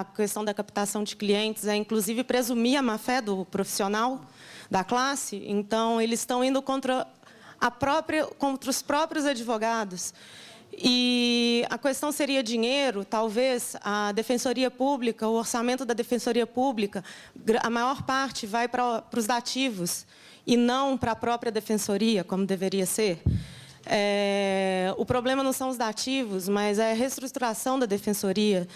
a questão da captação de clientes é, inclusive, presumir a má-fé do profissional da classe. Então, eles estão indo contra os próprios advogados. E a questão seria dinheiro, talvez a Defensoria Pública, o orçamento da Defensoria Pública, a maior parte vai para os dativos e não para a própria Defensoria, como deveria ser. O problema não são os dativos, mas é a reestruturação da Defensoria.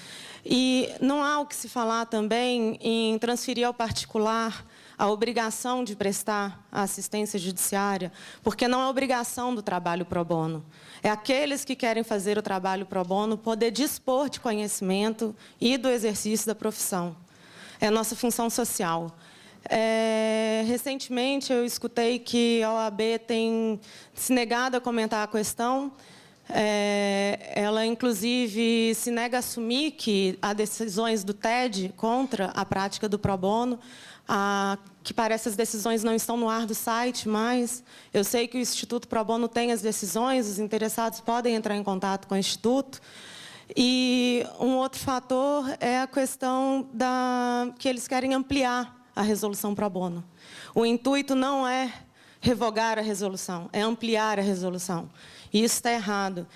E não há o que se falar também em transferir ao particular a obrigação de prestar a assistência judiciária, porque não é obrigação do trabalho pro bono. É aqueles que querem fazer o trabalho pro bono poder dispor de conhecimento e do exercício da profissão. É a nossa função social. Recentemente, eu escutei que a OAB tem se negado a comentar a questão. Ela, inclusive, se nega a assumir que há decisões do TED contra a prática do pro bono, que parece as decisões não estão no ar do site, mas eu sei que o Instituto Pro Bono tem as decisões, os interessados podem entrar em contato com o Instituto. E um outro fator é a questão que eles querem ampliar a resolução Pro Bono. O intuito não é revogar a resolução, é ampliar a resolução. E isso está errado.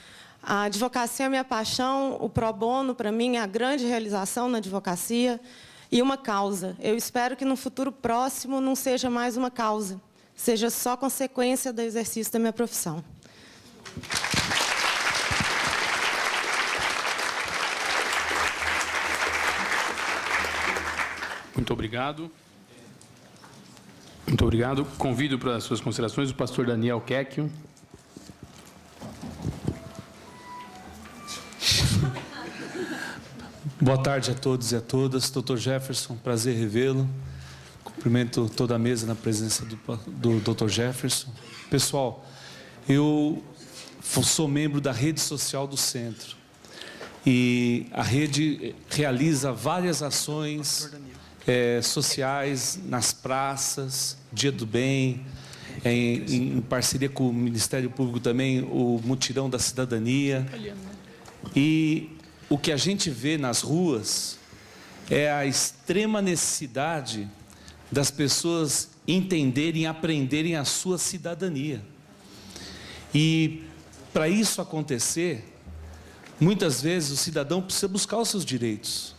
A advocacia é minha paixão, o Pro Bono, para mim, é a grande realização na advocacia e uma causa. Eu espero que no futuro próximo não seja mais uma causa, seja só consequência do exercício da minha profissão. Muito obrigado. Muito obrigado. Convido para as suas considerações o pastor Daniel Quecchio. Boa tarde a todos e a todas. Dr. Jefferson, prazer revê-lo. Cumprimento toda a mesa na presença do Dr. Jefferson. Pessoal, eu sou membro da rede social do Centro. E a rede realiza várias ações sociais nas praças, Dia do Bem, em parceria com o Ministério Público também, o Mutirão da Cidadania. E o que a gente vê nas ruas é a extrema necessidade das pessoas entenderem e aprenderem a sua cidadania. E para isso acontecer, muitas vezes o cidadão precisa buscar os seus direitos.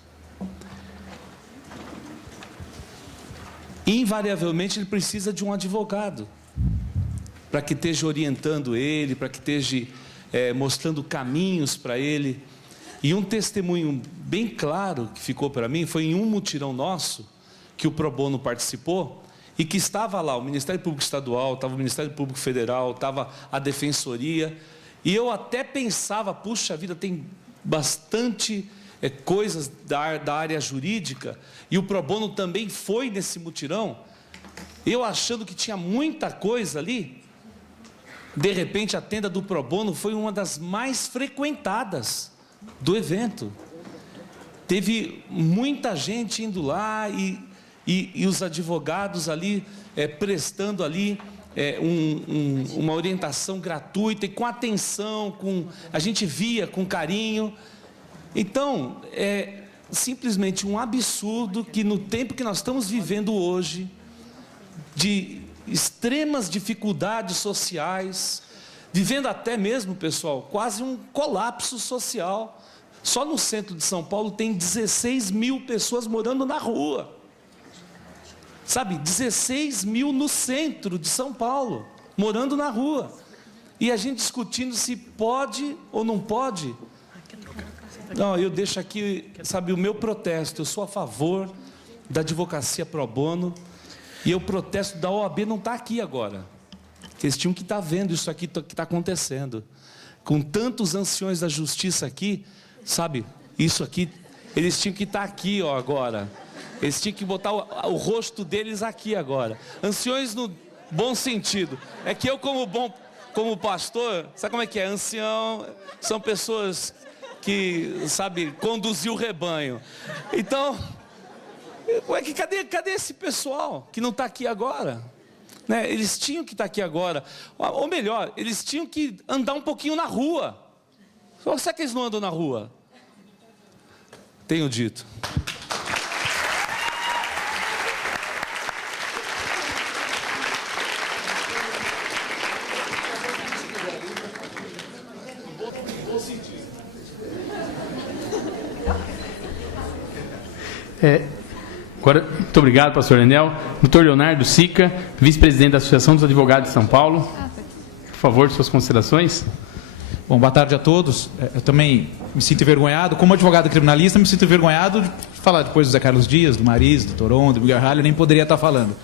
Invariavelmente ele precisa de um advogado para que esteja orientando ele, para que esteja mostrando caminhos para ele. E um testemunho bem claro que ficou para mim foi em um mutirão nosso, que o Pro Bono participou, e que estava lá o Ministério Público Estadual, estava o Ministério Público Federal, estava a Defensoria, e eu até pensava, puxa vida, tem bastante coisas da área jurídica, e o Pro Bono também foi nesse mutirão, eu achando que tinha muita coisa ali. De repente a tenda do Pro Bono foi uma das mais frequentadas do evento. Teve muita gente indo lá e os advogados ali prestando ali uma orientação gratuita e com atenção, a gente via com carinho. Então, é simplesmente um absurdo que no tempo que nós estamos vivendo hoje, de extremas dificuldades sociais, vivendo até mesmo, pessoal, quase um colapso social. Só no centro de São Paulo tem 16 mil pessoas morando na rua. Sabe, 16 mil no centro de São Paulo, morando na rua. E a gente discutindo se pode ou não pode. Não, eu deixo aqui, sabe, o meu protesto. Eu sou a favor da advocacia pro bono. E eu protesto da OAB não estar aqui agora. Eles tinham que estar vendo isso aqui que está acontecendo. Com tantos anciões da justiça aqui, sabe, isso aqui, eles tinham que estar aqui, ó, agora. Eles tinham que botar o rosto deles aqui agora. Anciões no bom sentido. É que eu, como pastor, sabe como é que é? Ancião são pessoas que, sabe, conduzir o rebanho. Então, cadê esse pessoal que não está aqui agora? Né? Eles tinham que estar aqui agora. Ou melhor, eles tinham que andar um pouquinho na rua. Ou será que eles não andam na rua? Tenho dito. Agora, muito obrigado, pastor Enel. Doutor Leonardo Sica, vice-presidente da Associação dos Advogados de São Paulo. Por favor, suas considerações. Bom, boa tarde a todos. Eu também me sinto envergonhado, como advogado criminalista, me sinto envergonhado de falar depois do Zé Carlos Dias, do Maris, do Toron, do Miguel Reale, eu nem poderia estar falando.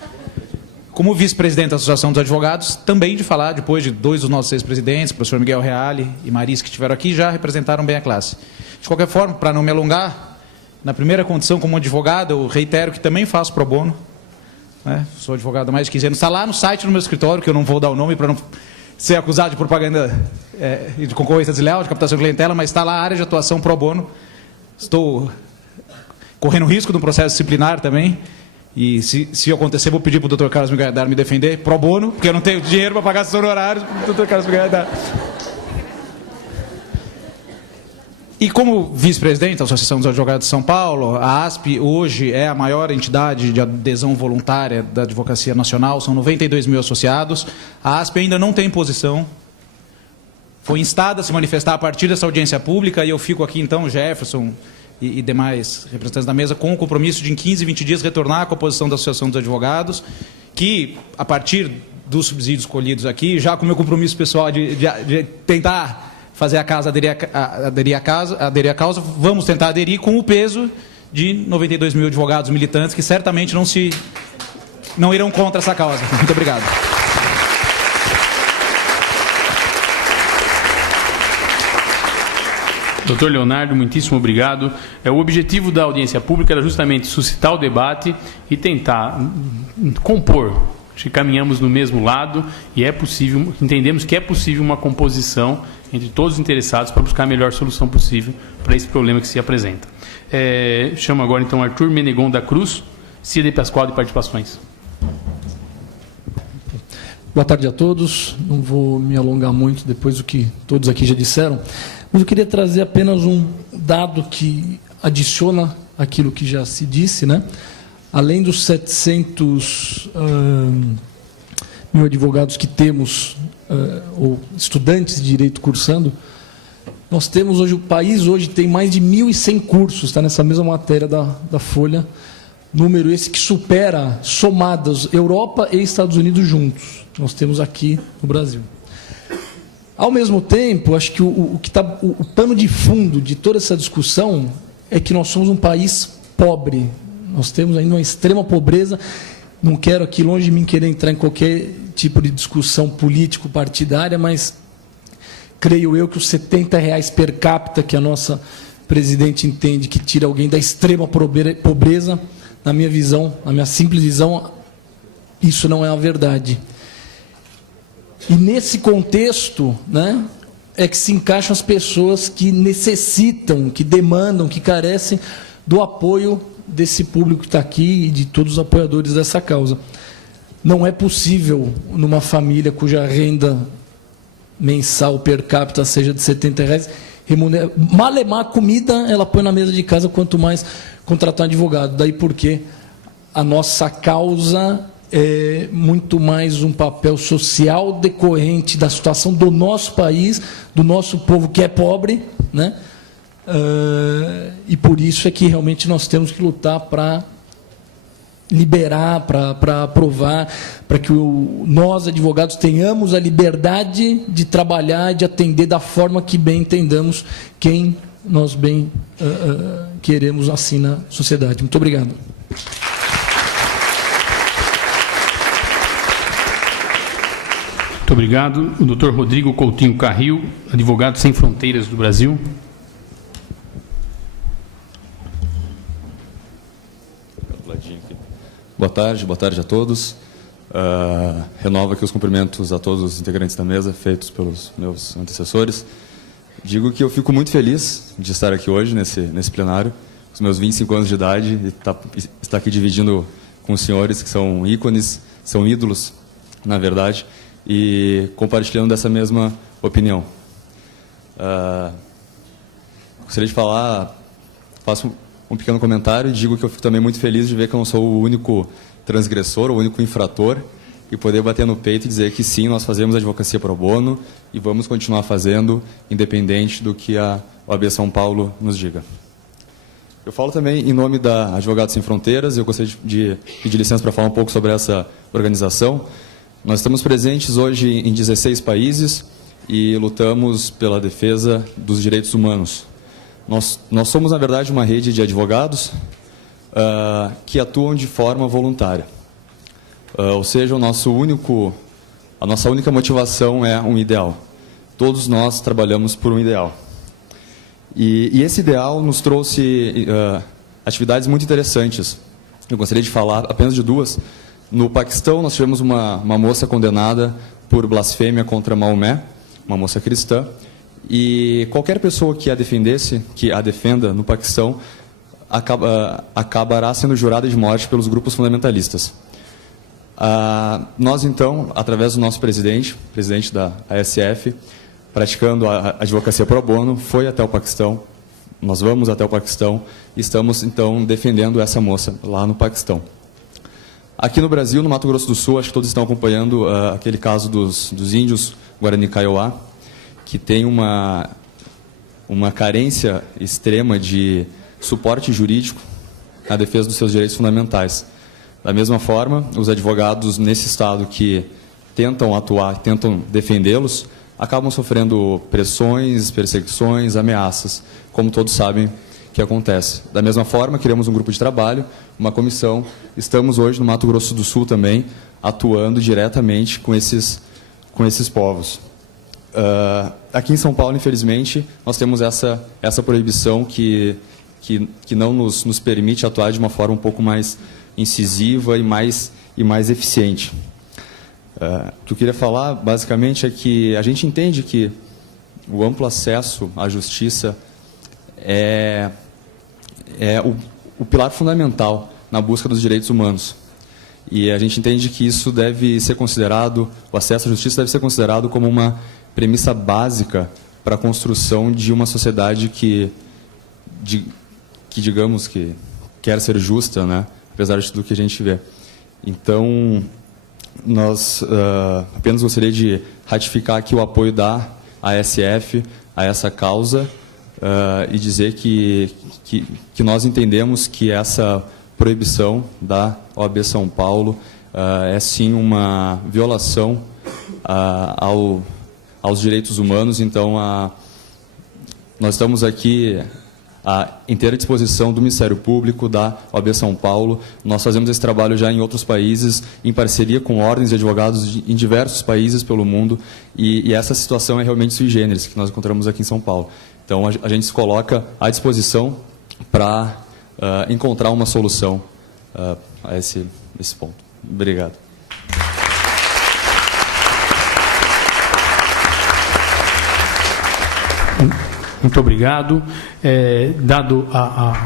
Como vice-presidente da Associação dos Advogados, também de falar depois de dois dos nossos ex-presidentes, o professor Miguel Reale e Maris, que estiveram aqui, já representaram bem a classe. De qualquer forma, para não me alongar, na primeira condição como advogado, eu reitero que também faço pro bono. Né? Sou advogado há mais de 15 anos. Está lá no site do meu escritório, que eu não vou dar o nome para não ser acusado de propaganda de concorrência desleal, de captação de clientela, mas está lá a área de atuação pro bono. Estou correndo risco de um processo disciplinar também. E se acontecer, vou pedir para o Dr. Carlos Miguel Haddad me defender pro bono, porque eu não tenho dinheiro para pagar esses honorários do Dr. Carlos Miguel Haddad. E como vice-presidente da Associação dos Advogados de São Paulo, a ASP hoje é a maior entidade de adesão voluntária da Advocacia Nacional, são 92 mil associados. A ASP ainda não tem posição, foi instada a se manifestar a partir dessa audiência pública, e eu fico aqui então, Jefferson e demais representantes da mesa, com o compromisso de em 15, 20 dias retornar com a posição da Associação dos Advogados, que a partir dos subsídios colhidos aqui, já com o meu compromisso pessoal de tentar fazer a casa aderir à causa, vamos tentar aderir com o peso de 92 mil advogados militantes que certamente não irão contra essa causa. Muito obrigado. Doutor Leonardo, muitíssimo obrigado. O objetivo da audiência pública era justamente suscitar o debate e tentar compor. Acho que caminhamos no mesmo lado e é possível, entendemos que é possível uma composição entre todos os interessados para buscar a melhor solução possível para esse problema que se apresenta. Chamo agora, então, Arthur Menegon da Cruz, Cia de Pascoal de Participações. Boa tarde a todos. Não vou me alongar muito depois do que todos aqui já disseram, mas eu queria trazer apenas um dado que adiciona aquilo que já se disse, né? Além dos 700 mil advogados que temos, ou estudantes de direito cursando, nós temos hoje, o país hoje tem mais de 1.100 cursos, está nessa mesma matéria da Folha, número esse que supera, somados, Europa e Estados Unidos juntos. Nós temos aqui no Brasil. Ao mesmo tempo, acho que o pano de fundo de toda essa discussão é que nós somos um país pobre. Nós temos ainda uma extrema pobreza. Não quero aqui, longe de mim, querer entrar em qualquer tipo de discussão político-partidária, mas creio eu que os R$70 per capita que a nossa presidente entende que tira alguém da extrema pobreza, na minha visão, na minha simples visão, isso não é a verdade. E nesse contexto, né, é que se encaixam as pessoas que necessitam, que demandam, que carecem do apoio desse público que está aqui e de todos os apoiadores dessa causa. Não é possível, numa família cuja renda mensal per capita seja de R$70, malemar comida ela põe na mesa de casa, quanto mais contratar um advogado. Daí porque a nossa causa é muito mais um papel social decorrente da situação do nosso país, do nosso povo que é pobre, né? E por isso é que realmente nós temos que lutar para liberar, para aprovar, para que nós, advogados, tenhamos a liberdade de trabalhar, de atender da forma que bem entendamos quem nós bem queremos assim na sociedade. Muito obrigado. Muito obrigado. O doutor Rodrigo Coutinho Carril, advogado sem fronteiras do Brasil. Boa tarde a todos. Renovo aqui os cumprimentos a todos os integrantes da mesa, feitos pelos meus antecessores. Digo que eu fico muito feliz de estar aqui hoje, nesse plenário, com os meus 25 anos de idade, e estar aqui dividindo com os senhores, que são ícones, são ídolos, na verdade, e compartilhando dessa mesma opinião. Gostaria de falar, faço um pequeno comentário e digo que eu fico também muito feliz de ver que eu não sou o único transgressor, o único infrator, e poder bater no peito e dizer que sim, nós fazemos advocacia pro bono e vamos continuar fazendo, independente do que a OAB São Paulo nos diga. Eu falo também em nome da Advogados Sem Fronteiras, eu gostaria de pedir licença para falar um pouco sobre essa organização. Nós estamos presentes hoje em 16 países e lutamos pela defesa dos direitos humanos. Nós somos, na verdade, uma rede de advogados que atuam de forma voluntária. Ou seja, a nossa única motivação é um ideal. Todos nós trabalhamos por um ideal. E esse ideal nos trouxe atividades muito interessantes. Eu gostaria de falar apenas de duas. No Paquistão, nós tivemos uma moça condenada por blasfêmia contra Maomé, uma moça cristã, e qualquer pessoa que a defenda no Paquistão, acabará sendo jurada de morte pelos grupos fundamentalistas. Nós, então, através do nosso presidente da ASF, praticando a advocacia pro bono, foi até o Paquistão. Nós vamos até o Paquistão e estamos, então, defendendo essa moça lá no Paquistão. Aqui no Brasil, no Mato Grosso do Sul, acho que todos estão acompanhando aquele caso dos índios Guarani Kaiowá, que tem uma carência extrema de suporte jurídico na defesa dos seus direitos fundamentais. Da mesma forma, os advogados nesse estado que tentam atuar, tentam defendê-los, acabam sofrendo pressões, perseguições, ameaças, como todos sabem que acontece. Da mesma forma, criamos um grupo de trabalho, uma comissão. Estamos hoje no Mato Grosso do Sul também, atuando diretamente com esses povos. Aqui em São Paulo, infelizmente, nós temos essa proibição que não nos permite atuar de uma forma um pouco mais incisiva e mais eficiente. O que eu queria falar, basicamente, é que a gente entende que o amplo acesso à justiça é o pilar fundamental na busca dos direitos humanos. E a gente entende que isso deve ser considerado, o acesso à justiça deve ser considerado como uma premissa básica para a construção de uma sociedade que digamos que quer ser justa, né? Apesar de tudo que a gente vê. Então, nós apenas gostaria de ratificar aqui o apoio da ASF a essa causa e dizer que nós entendemos que essa proibição da OAB São Paulo é sim uma violação aos direitos humanos. Então, nós estamos aqui à inteira disposição do Ministério Público, da OAB São Paulo. Nós fazemos esse trabalho já em outros países, em parceria com ordens de advogados em diversos países pelo mundo, e essa situação é realmente sui generis, que nós encontramos aqui em São Paulo. Então, a gente se coloca à disposição para encontrar uma solução a esse ponto. Obrigado. Muito obrigado.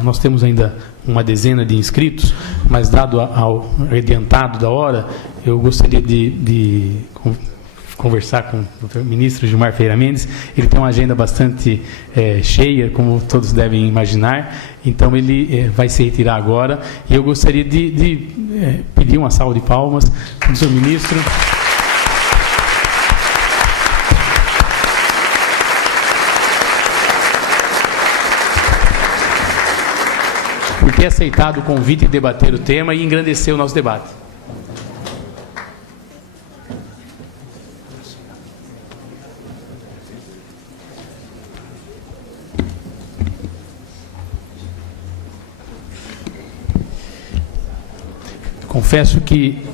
Nós temos ainda uma dezena de inscritos, mas dado ao adiantado da hora, eu gostaria de conversar com o ministro Gilmar Ferreira Mendes. Ele tem uma agenda bastante cheia, como todos devem imaginar, então ele vai se retirar agora. E eu gostaria de pedir uma salva de palmas para o senhor ministro. Por ter aceitado o convite de debater o tema e engrandecer o nosso debate. Confesso que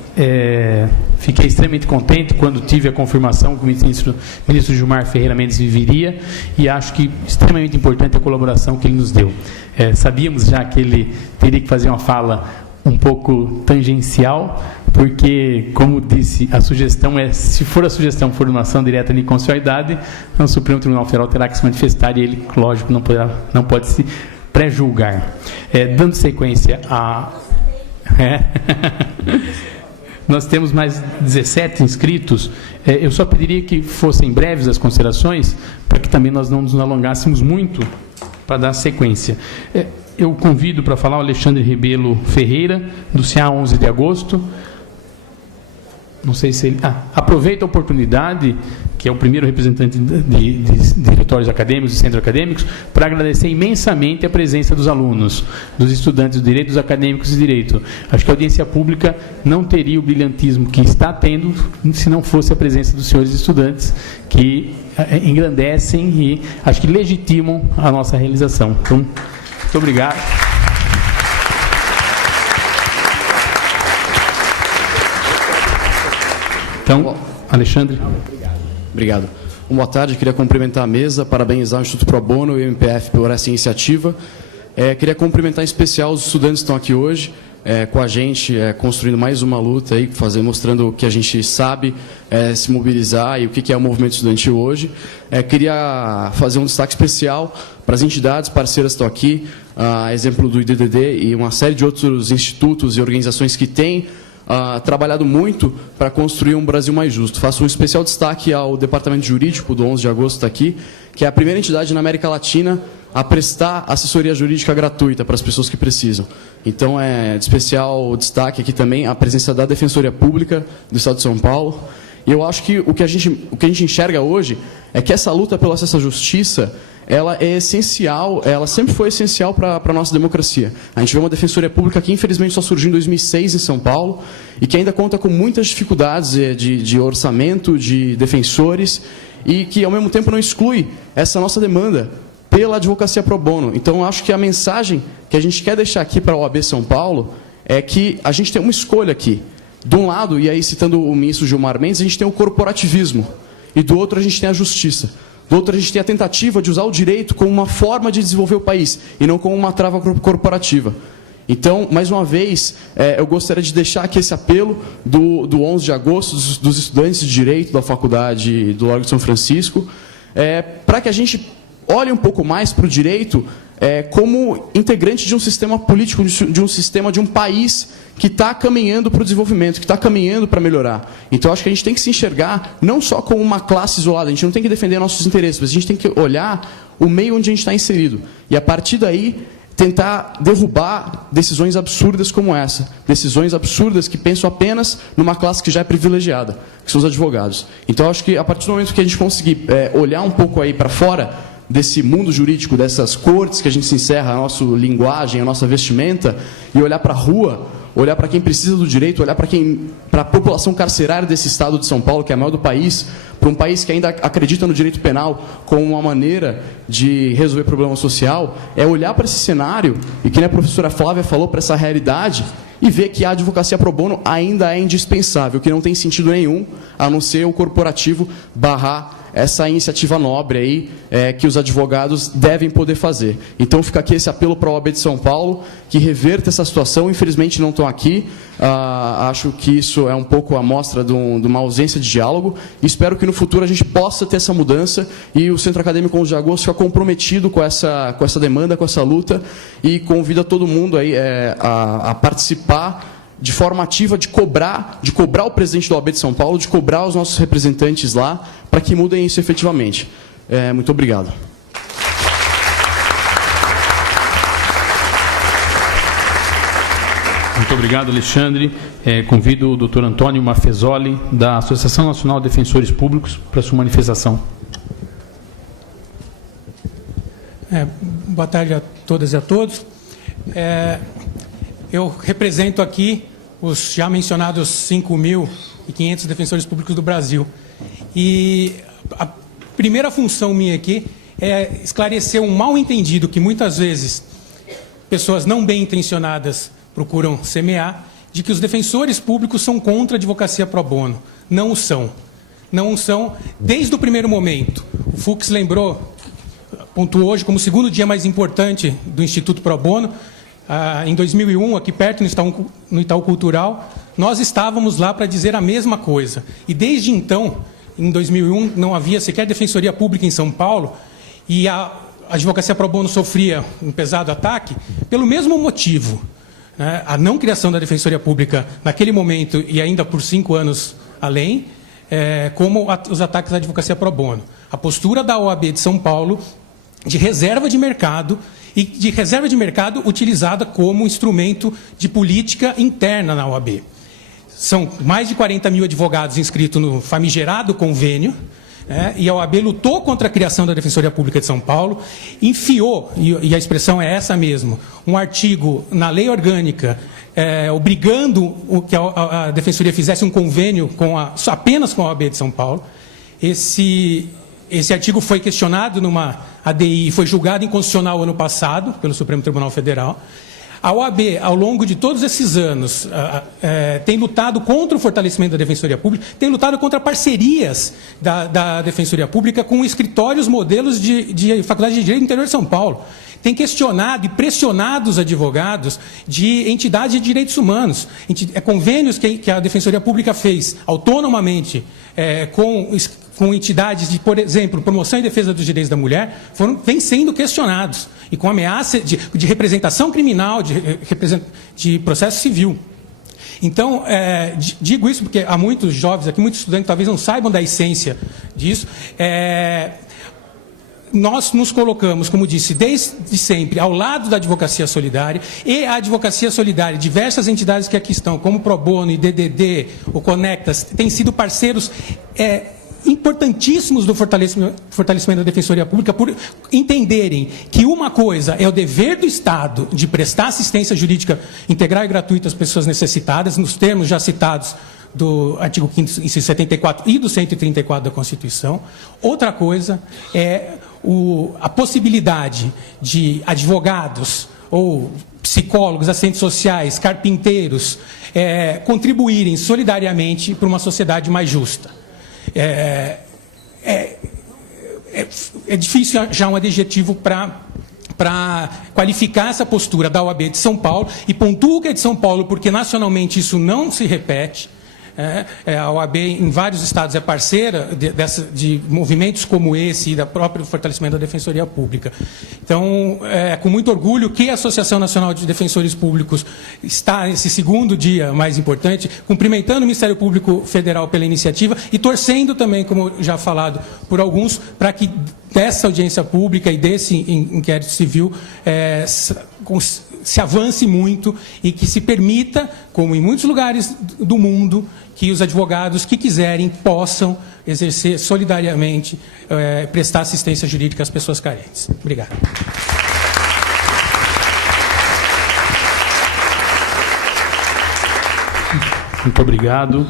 fiquei extremamente contente quando tive a confirmação que o ministro Gilmar Ferreira Mendes viria, e acho que extremamente importante a colaboração que ele nos deu. Sabíamos já que ele teria que fazer uma fala um pouco tangencial, porque, como disse, a sugestão se for a sugestão for uma ação direta de inconstitucionalidade, o Supremo Tribunal Federal terá que se manifestar e ele, lógico, não pode se pré-julgar. Dando sequência a... Nós temos mais 17 inscritos. Eu só pediria que fossem breves as considerações, para que também nós não nos alongássemos muito para dar sequência. eu convido para falar o Alexandre Rebelo Ferreira, do CA 11 de agosto. Não sei se ele... aproveita a oportunidade, que é o primeiro representante de diretórios acadêmicos e centros acadêmicos, para agradecer imensamente a presença dos alunos, dos estudantes do direito, dos acadêmicos de direito. Acho que a audiência pública não teria o brilhantismo que está tendo se não fosse a presença dos senhores estudantes, que engrandecem e acho que legitimam a nossa realização. Então, muito obrigado. Então, Alexandre. Obrigado. Boa tarde, queria cumprimentar a mesa, parabenizar o Instituto Pro Bono e o MPF por essa iniciativa. Queria cumprimentar em especial os estudantes que estão aqui hoje, com a gente, construindo mais uma luta, aí, mostrando que a gente sabe se mobilizar e o que é o movimento estudantil hoje. Queria fazer um destaque especial para as entidades parceiras que estão aqui, exemplo do IDDD e uma série de outros institutos e organizações que têm trabalhado muito para construir um Brasil mais justo. Faço um especial destaque ao Departamento Jurídico do 11 de agosto está aqui, que é a primeira entidade na América Latina a prestar assessoria jurídica gratuita para as pessoas que precisam. Então, é de especial destaque aqui também a presença da Defensoria Pública do Estado de São Paulo. E eu acho que o que a gente enxerga hoje é que essa luta pelo acesso à justiça, ela é essencial, ela sempre foi essencial para a nossa democracia. A gente vê uma Defensoria Pública que, infelizmente, só surgiu em 2006 em São Paulo e que ainda conta com muitas dificuldades de orçamento, de defensores, e que, ao mesmo tempo, não exclui essa nossa demanda pela advocacia pro bono. Então, acho que a mensagem que a gente quer deixar aqui para a OAB São Paulo é que a gente tem uma escolha aqui. De um lado, e aí citando o ministro Gilmar Mendes, a gente tem o corporativismo, e do outro a gente tem a justiça. Do outro, a gente tem a tentativa de usar o direito como uma forma de desenvolver o país, e não como uma trava corporativa. Então, mais uma vez, eu gostaria de deixar aqui esse apelo do 11 de agosto, dos estudantes de Direito da Faculdade do Largo de São Francisco, para que a gente olhe um pouco mais para o direito como integrante de um sistema político, de um sistema, de um país que está caminhando para o desenvolvimento, que está caminhando para melhorar. Então, acho que a gente tem que se enxergar não só como uma classe isolada, a gente não tem que defender nossos interesses, mas a gente tem que olhar o meio onde a gente está inserido. E, a partir daí, tentar derrubar decisões absurdas como essa. Decisões absurdas que pensam apenas numa classe que já é privilegiada, que são os advogados. Então, acho que, a partir do momento que a gente conseguir olhar um pouco aí para fora desse mundo jurídico, dessas cortes que a gente se encerra, a nossa linguagem, a nossa vestimenta, e olhar para a rua, olhar para quem precisa do direito, olhar para a população carcerária desse estado de São Paulo, que é a maior do país, para um país que ainda acredita no direito penal como uma maneira de resolver problema social, é olhar para esse cenário, e que a professora Flávia falou, para essa realidade, e ver que a advocacia pro bono ainda é indispensável, que não tem sentido nenhum, a não ser o corporativo barrar essa iniciativa nobre aí, que os advogados devem poder fazer. Então, fica aqui esse apelo para a OAB de São Paulo, que reverta essa situação. Infelizmente, não estão aqui. Acho que isso é um pouco a mostra de uma ausência de diálogo. E espero que no futuro a gente possa ter essa mudança e o Centro Acadêmico 11 de Agosto fica comprometido com essa demanda, com essa luta, e convida todo mundo aí, a participar de forma ativa, de cobrar o presidente da OAB de São Paulo, de cobrar os nossos representantes lá, para que mudem isso efetivamente. Muito obrigado. Muito obrigado, Alexandre. Convido o doutor Antônio Mafezoli, da Associação Nacional de Defensores Públicos, para sua manifestação. Boa tarde a todas e a todos. Eu represento aqui os já mencionados 5.500 defensores públicos do Brasil. E a primeira função minha aqui é esclarecer um mal-entendido que muitas vezes pessoas não bem intencionadas procuram semear, de que os defensores públicos são contra a advocacia pro bono. Não o são. Não o são desde o primeiro momento. O Fux pontuou hoje como o segundo dia mais importante do Instituto Pro Bono. Em 2001, aqui perto, no Itaú Cultural, nós estávamos lá para dizer a mesma coisa. E desde então, em 2001, não havia sequer defensoria pública em São Paulo, e a advocacia pro bono sofria um pesado ataque pelo mesmo motivo. A não criação da defensoria pública naquele momento, e ainda por 5 anos além, como os ataques à advocacia pro bono. A postura da OAB de São Paulo, de reserva de mercado, e de reserva de mercado utilizada como instrumento de política interna na OAB. São mais de 40 mil advogados inscritos no famigerado convênio, e a OAB lutou contra a criação da Defensoria Pública de São Paulo, enfiou, e a expressão é essa mesmo, um artigo na lei orgânica obrigando que a Defensoria fizesse um convênio apenas com a OAB de São Paulo. Esse artigo foi questionado numa ADI e foi julgado inconstitucional ano passado pelo Supremo Tribunal Federal. A OAB, ao longo de todos esses anos, tem lutado contra o fortalecimento da Defensoria Pública, tem lutado contra parcerias da Defensoria Pública com escritórios, modelos de Faculdade de Direito do interior de São Paulo. Tem questionado e pressionado os advogados de entidades de direitos humanos, convênios que a Defensoria Pública fez autonomamente com entidades de, por exemplo, promoção e defesa dos direitos da mulher, vêm sendo questionados, e com ameaça de representação criminal, de processo civil. Então, digo isso porque há muitos jovens aqui, muitos estudantes talvez não saibam da essência disso. Nós nos colocamos, como disse, desde sempre, ao lado da advocacia solidária, e a advocacia solidária, diversas entidades que aqui estão, como o Pro Bono, IDDD, o Conectas, têm sido parceiros importantíssimos do fortalecimento da Defensoria Pública, por entenderem que uma coisa é o dever do Estado de prestar assistência jurídica integral e gratuita às pessoas necessitadas, nos termos já citados do artigo 5º, inciso 74 e do 134 da Constituição. Outra coisa é a possibilidade de advogados ou psicólogos, assistentes sociais, carpinteiros, contribuírem solidariamente para uma sociedade mais justa. É difícil achar um adjetivo para qualificar essa postura da OAB de São Paulo, e pontuo que é de São Paulo porque nacionalmente isso não se repete. A OAB em vários estados é parceira de movimentos como esse e da própria fortalecimento da Defensoria Pública. Então, com muito orgulho que a Associação Nacional de Defensores Públicos está nesse segundo dia mais importante, cumprimentando o Ministério Público Federal pela iniciativa e torcendo também, como já falado por alguns, para que dessa audiência pública e desse inquérito civil se avance muito e que se permita, como em muitos lugares do mundo, que os advogados que quiserem possam exercer solidariamente, prestar assistência jurídica às pessoas carentes. Obrigado. Muito obrigado.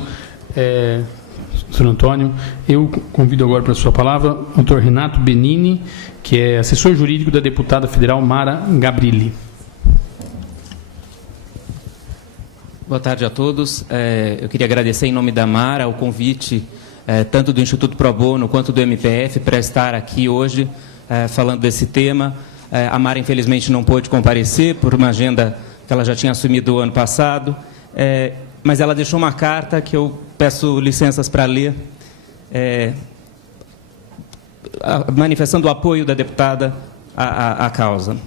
Sr. Antônio, eu convido agora para a sua palavra o Dr. Renato Benini, que é assessor jurídico da deputada federal Mara Gabrilli. Boa tarde a todos. Eu queria agradecer em nome da Mara o convite tanto do Instituto Pro Bono quanto do MPF para estar aqui hoje falando desse tema. A Mara, infelizmente, não pôde comparecer por uma agenda que ela já tinha assumido o ano passado, mas ela deixou uma carta que eu peço licenças para ler, manifestando o apoio da deputada à causa.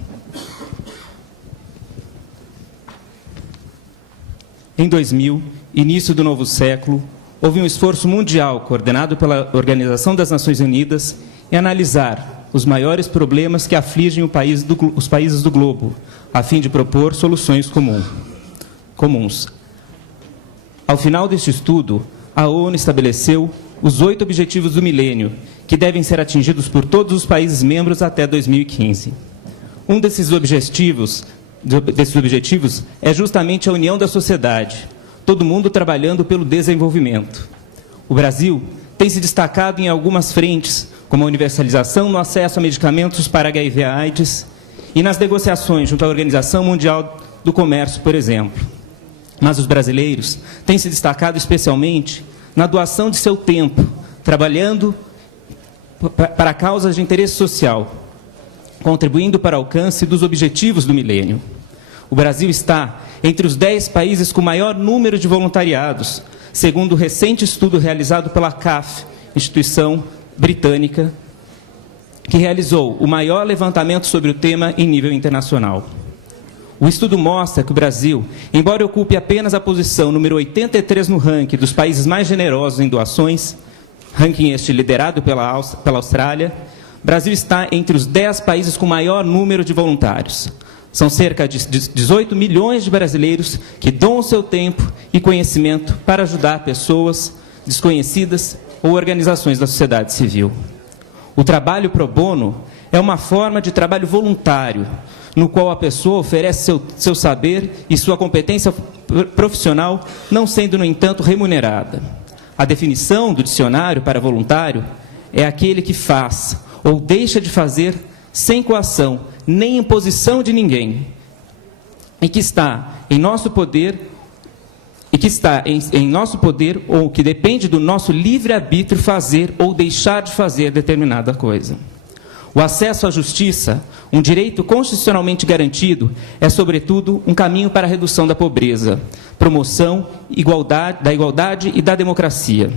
Em 2000, início do novo século, houve um esforço mundial coordenado pela Organização das Nações Unidas em analisar os maiores problemas que afligem os países do globo, a fim de propor soluções comuns. Ao final deste estudo, a ONU estabeleceu os 8 Objetivos do Milênio, que devem ser atingidos por todos os países membros até 2015. Um desses objetivos é justamente a união da sociedade, todo mundo trabalhando pelo desenvolvimento. O Brasil tem se destacado em algumas frentes, como a universalização no acesso a medicamentos para HIV/AIDS e nas negociações junto à Organização Mundial do Comércio, por exemplo. Mas os brasileiros têm se destacado especialmente na doação de seu tempo, trabalhando para causas de interesse social, contribuindo para o alcance dos objetivos do milênio. O Brasil está entre os 10 países com maior número de voluntariados, segundo o recente estudo realizado pela CAF, instituição britânica, que realizou o maior levantamento sobre o tema em nível internacional. O estudo mostra que o Brasil, embora ocupe apenas a posição número 83 no ranking dos países mais generosos em doações, ranking este liderado pela Austrália, o Brasil está entre os 10 países com maior número de voluntários. São cerca de 18 milhões de brasileiros que doam o seu tempo e conhecimento para ajudar pessoas desconhecidas ou organizações da sociedade civil. O trabalho pro bono é uma forma de trabalho voluntário, no qual a pessoa oferece seu saber e sua competência profissional, não sendo, no entanto, remunerada. A definição do dicionário para voluntário é aquele que faz ou deixa de fazer sem coação, nem imposição de ninguém, e que está em nosso poder, ou que depende do nosso livre-arbítrio fazer ou deixar de fazer determinada coisa. O acesso à justiça, um direito constitucionalmente garantido, é, sobretudo, um caminho para a redução da pobreza, promoção da igualdade e da democracia.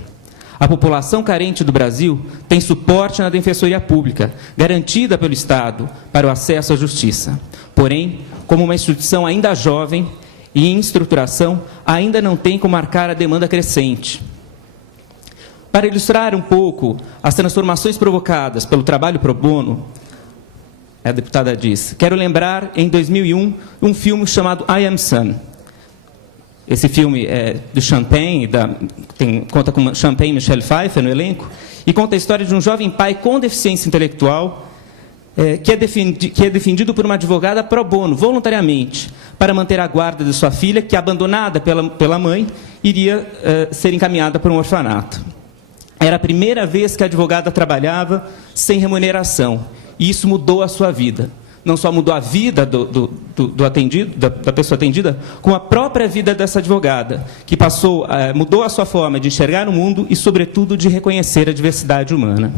A população carente do Brasil tem suporte na Defensoria Pública, garantida pelo Estado, para o acesso à justiça. Porém, como uma instituição ainda jovem e em estruturação, ainda não tem como marcar a demanda crescente. Para ilustrar um pouco as transformações provocadas pelo trabalho pro bono, a deputada diz, quero lembrar, em 2001, um filme chamado I Am Sam. Esse filme é do Champagne, conta com Champagne e Michelle Pfeiffer no elenco, e conta a história de um jovem pai com deficiência intelectual que é defendido por uma advogada pro bono, voluntariamente, para manter a guarda de sua filha, que, abandonada pela mãe, iria ser encaminhada para um orfanato. Era a primeira vez que a advogada trabalhava sem remuneração, e isso mudou a sua vida. Não só mudou a vida do atendido, da pessoa atendida, como a própria vida dessa advogada, que mudou a sua forma de enxergar o mundo e, sobretudo, de reconhecer a diversidade humana.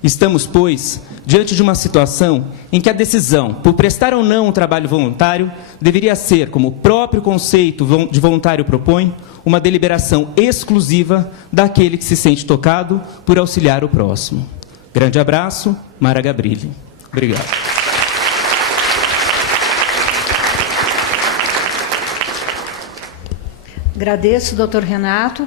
Estamos, pois, diante de uma situação em que a decisão por prestar ou não um trabalho voluntário deveria ser, como o próprio conceito de voluntário propõe, uma deliberação exclusiva daquele que se sente tocado por auxiliar o próximo. Grande abraço, Mara Gabrilli. Obrigado. Agradeço, doutor Renato.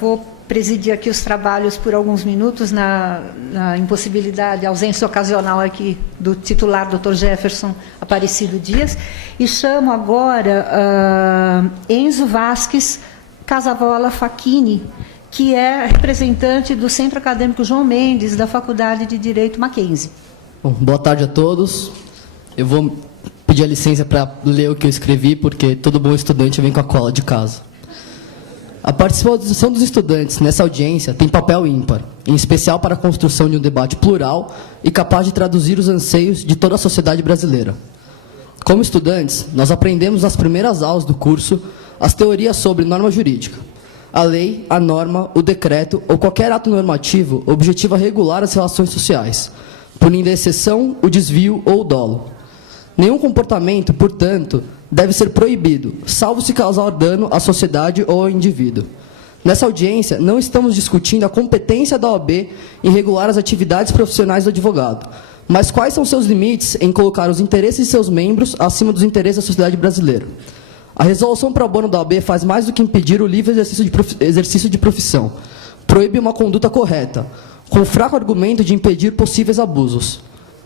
Vou presidir aqui os trabalhos por alguns minutos na impossibilidade, ausência ocasional aqui do titular, doutor Jefferson Aparecido Dias, e chamo agora Enzo Vasques Casavola Facchini, que é representante do Centro Acadêmico João Mendes, da Faculdade de Direito Mackenzie. Bom, boa tarde a todos. Eu vou pedir a licença para ler o que eu escrevi, porque todo bom estudante vem com a cola de casa. A participação dos estudantes nessa audiência tem papel ímpar, em especial para a construção de um debate plural e capaz de traduzir os anseios de toda a sociedade brasileira. Como estudantes, nós aprendemos nas primeiras aulas do curso as teorias sobre norma jurídica. A lei, a norma, o decreto ou qualquer ato normativo objetiva regular as relações sociais, punindo a exceção, o desvio ou o dolo. Nenhum comportamento, portanto, deve ser proibido, salvo se causar dano à sociedade ou ao indivíduo. Nessa audiência, não estamos discutindo a competência da OAB em regular as atividades profissionais do advogado, mas quais são seus limites em colocar os interesses de seus membros acima dos interesses da sociedade brasileira. A resolução pro bono da OAB faz mais do que impedir o livre exercício de profissão. Proíbe uma conduta correta, com fraco argumento de impedir possíveis abusos.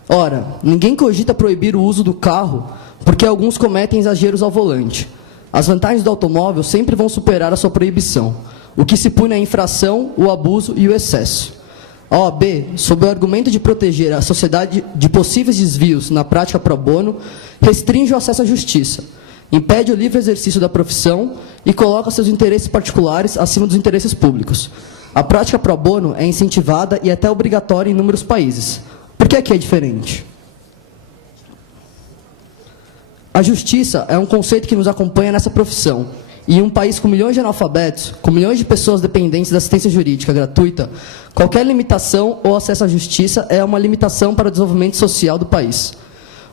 Ora, ninguém cogita proibir o uso do carro porque alguns cometem exageros ao volante. As vantagens do automóvel sempre vão superar a sua proibição. O que se pune é a infração, o abuso e o excesso. A OAB, sob o argumento de proteger a sociedade de possíveis desvios na prática pro bono, restringe o acesso à justiça, impede o livre exercício da profissão e coloca seus interesses particulares acima dos interesses públicos. A prática pro bono é incentivada e até obrigatória em inúmeros países. Por que aqui é diferente? A justiça é um conceito que nos acompanha nessa profissão. E em um país com milhões de analfabetos, com milhões de pessoas dependentes da assistência jurídica gratuita, qualquer limitação ou acesso à justiça é uma limitação para o desenvolvimento social do país.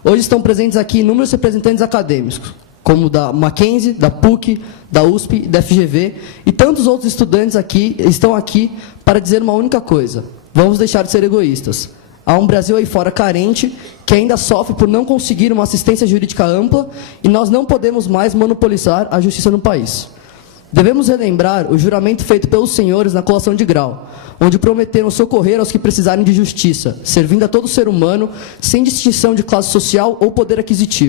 Hoje estão presentes aqui inúmeros representantes acadêmicos, como da Mackenzie, da PUC, da USP, da FGV, e tantos outros estudantes estão aqui para dizer uma única coisa: vamos deixar de ser egoístas. Há um Brasil aí fora carente, que ainda sofre por não conseguir uma assistência jurídica ampla, e nós não podemos mais monopolizar a justiça no país. Devemos relembrar o juramento feito pelos senhores na colação de grau, onde prometeram socorrer aos que precisarem de justiça, servindo a todo ser humano, sem distinção de classe social ou poder aquisitivo.